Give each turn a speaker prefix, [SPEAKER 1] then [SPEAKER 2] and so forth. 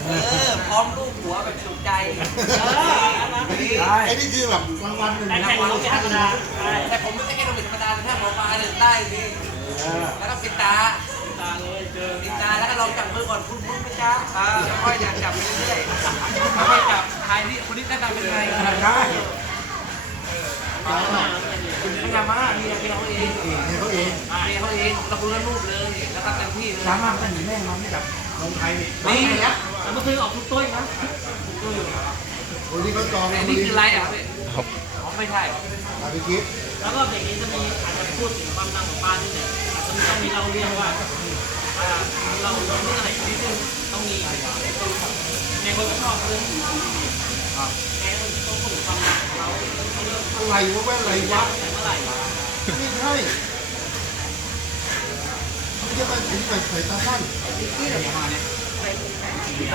[SPEAKER 1] พร้อมลูกหัวแบบสุดใจ
[SPEAKER 2] ไอ้นี่คือแบบรางวัลหนึ่งรางวัลธรรมดา
[SPEAKER 1] แต่ผมไม่ใช่แค่โดมิธรรมดาแต่ถ้าหมอปลาเนี่ยได้นี่แล้วก็ปิดตาเลยเจอปิดตาแล้วก็ลองจับมือก่อนคุณพุ่งไปจ้าค่อยจับไปเรื่อยๆค่อยจับทายนี่คนนี้หน้าตาเป็นไง
[SPEAKER 2] ได้
[SPEAKER 1] พญาม้าเมียเขาเองเมียเขาเองเราคุยกันรูปเลยแล้วก็เต็มที่เลย
[SPEAKER 2] สามารถเป็นหนีแม่มันไม่กับลงไทย
[SPEAKER 1] นี่นะ
[SPEAKER 3] แล้วเมื่อคืนออกทุกตัวนะ
[SPEAKER 2] คนที่เขาจอง
[SPEAKER 1] นี่คืออะไรอ่ะพี่ไม่ใช่
[SPEAKER 2] อาไปคิด
[SPEAKER 3] แล้วก็อย่างนี้จะมีอาจจะพูดถึงความดังของปลาที่เนี่ยต้องมีเราเรียกว่าเราเรื่องอะไรนิดนึงต้องมีในคนก็ชอบเรื่องในคนต้องพูดถึงความดังของเรา
[SPEAKER 2] อะไรวะแว่นอะไรวะ
[SPEAKER 3] เมื่อไหร่
[SPEAKER 2] ไม่ใช่ไม่ใช่มาถึงใส่ตาสั้น